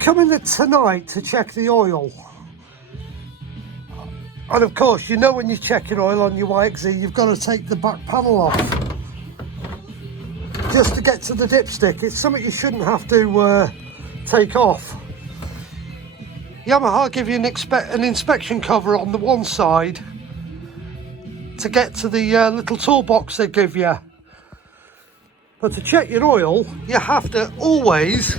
come in tonight to check the oil. And of course, you know when you check your oil on your YXZ, you've got to take the back panel off. Just to get to the dipstick. It's something you shouldn't have to take off. Yamaha give you an inspection cover on the one side to get to the little toolbox they give you. But to check your oil, you have to always...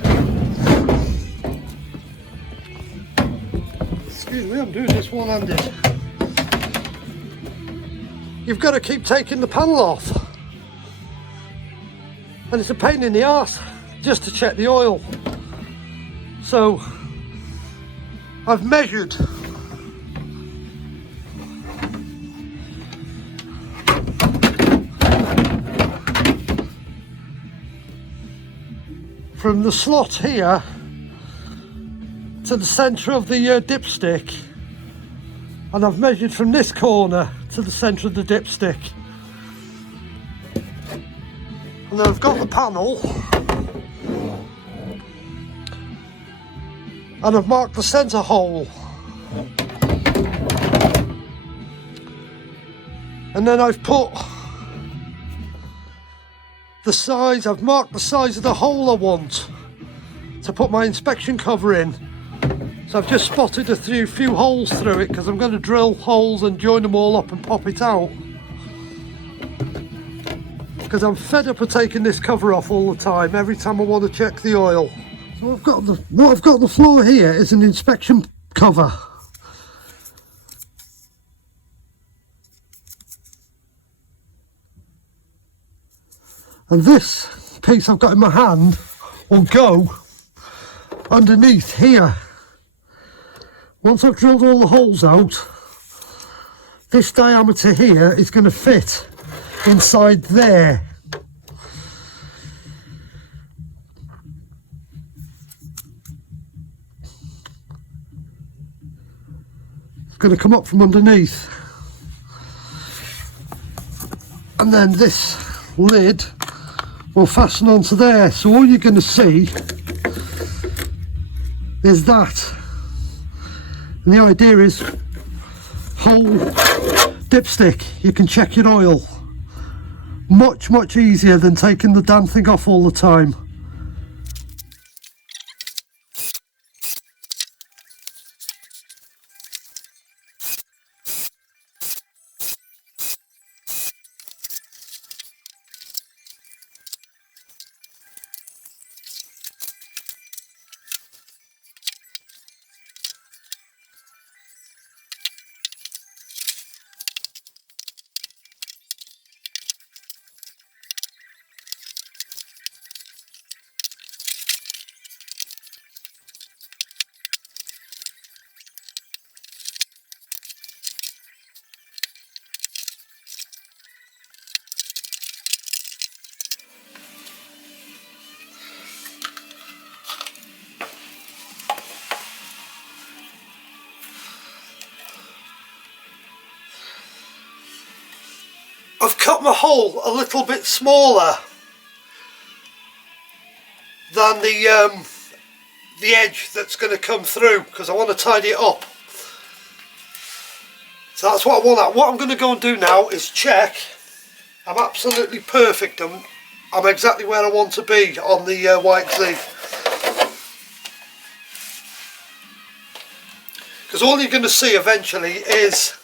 Excuse me, I'm doing this one-handed. You've got to keep taking the panel off. And it's a pain in the arse just to check the oil. So, I've measured from the slot here to the centre of the dipstick, and I've measured from this corner to the centre of the dipstick, and then I've got the panel and I've marked the centre hole, and then I've put the size, I've marked the size of the hole I want to put my inspection cover in. So I've just spotted a few holes through it because I'm going to drill holes and join them all up and pop it out. Because I'm fed up of taking this cover off all the time, every time I want to check the oil. So what I've got on the floor here is an inspection cover. And this piece I've got in my hand will go underneath here. Once I've drilled all the holes out, this diameter here is going to fit inside there. It's going to come up from underneath. And then this lid will fasten onto there, so all you're going to see is that. And the idea is, whole dipstick, you can check your oil. Much easier than taking the damn thing off all the time. I've cut my hole a little bit smaller than the edge that's going to come through, because I want to tidy it up. So that's what I want. What I'm going to go and do now is check. I'm absolutely perfect. I'm exactly where I want to be on the YXZ. Because all you're going to see eventually is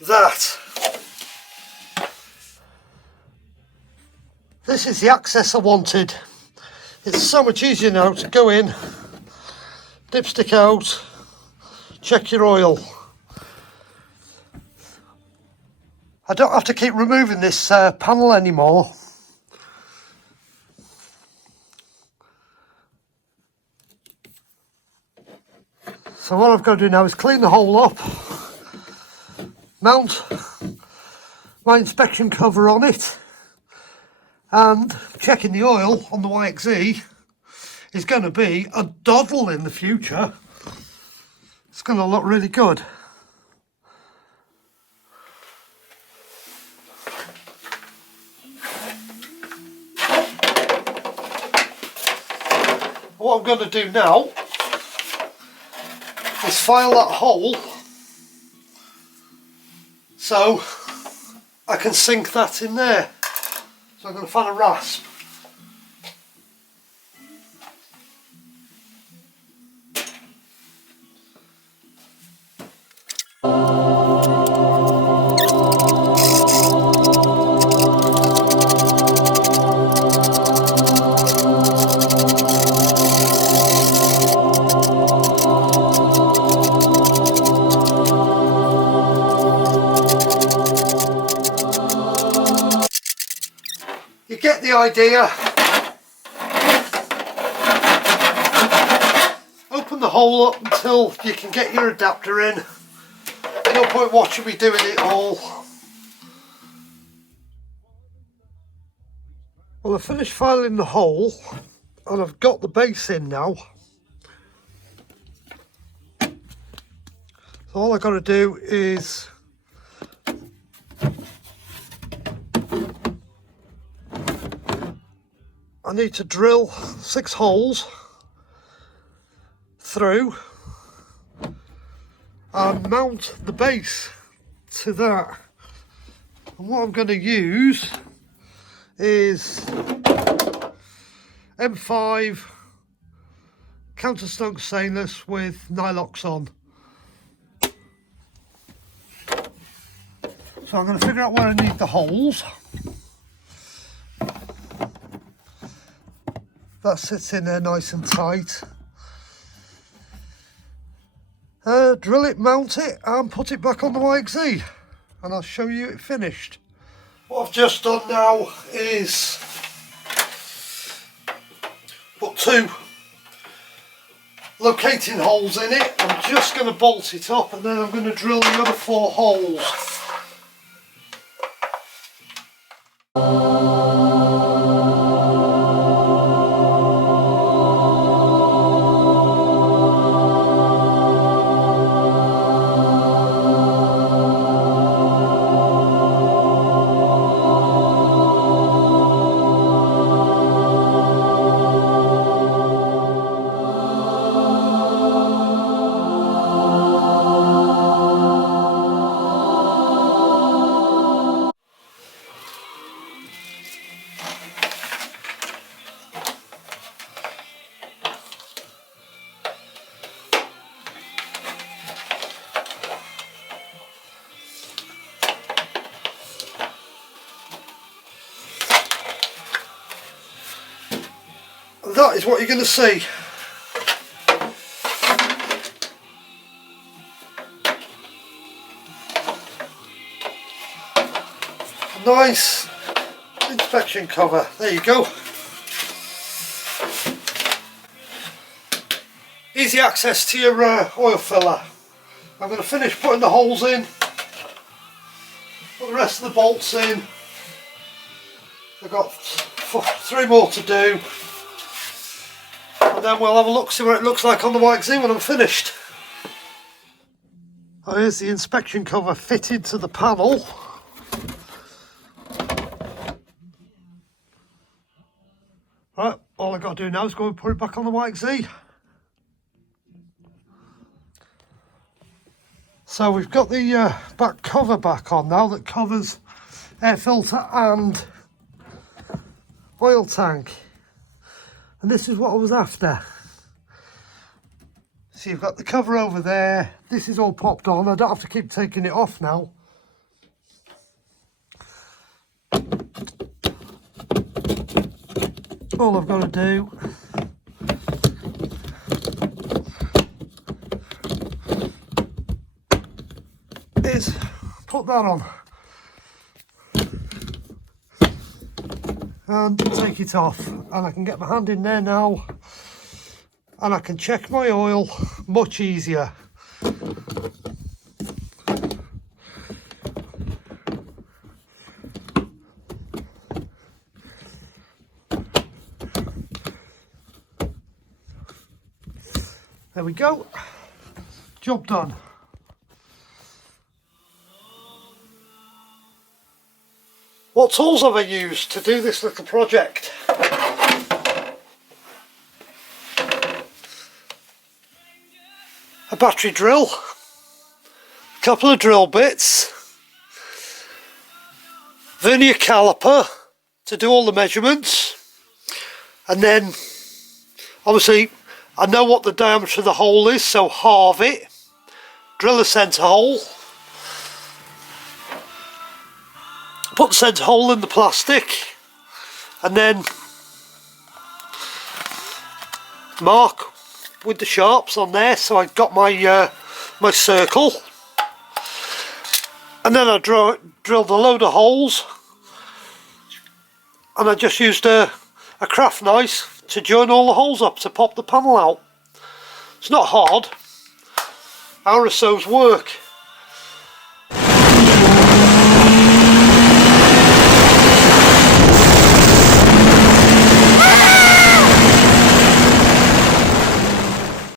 that. This is the access I wanted. It's so much easier now to go in, dipstick out, check your oil. I don't have to keep removing this panel anymore. So what I've got to do now is clean the hole up, mount my inspection cover on it, and checking the oil on the YXZ is going to be a doddle in the future. It's going to look really good. What I'm going to do now is file that hole so I can sink that in there. So I'm going to find a rasp. You get the idea. Open the hole up until you can get your adapter in. No point watching me doing it all. Well, I've finished filing the hole and I've got the base in now. So all I've got to do is I need to drill 6 holes through and mount the base to that. And what I'm going to use is M5 countersunk stainless with Nylox on. So I'm going to figure out where I need the holes. That sits in there nice and tight. Drill it, mount it and put it back on the YXZ and I'll show you it finished. What I've just done now is put 2 locating holes in it. I'm just going to bolt it up and then I'm going to drill the other 4 holes. That is what you're going to see. A nice inspection cover. There you go. Easy access to your oil filler. I'm going to finish putting the holes in. Put the rest of the bolts in. I've got 3 more to do. And then we'll have a look, see what it looks like on the YXZ when I'm finished. Oh, here's the inspection cover fitted to the panel. Right, all I've got to do now is go and put it back on the YXZ. So we've got the back cover back on now that covers air filter and oil tank. And this is what I was after. So you've got the cover over there. This is all popped on. I don't have to keep taking it off now. All I've got to do is put that on and take it off, and I can get my hand in there now and I can check my oil much easier. There we go, job done. What tools have I used to do this little project? a battery drill, a couple of drill bits, vernier caliper to do all the measurements, and then obviously I know what the diameter of the hole is, so halve it, drill a centre hole, put the centre hole in the plastic, and then mark with the sharps on there, so I got my my circle, and then I drilled a load of holes, and I just used a craft knife to join all the holes up to pop the panel out. It's not hard, hour or so's work.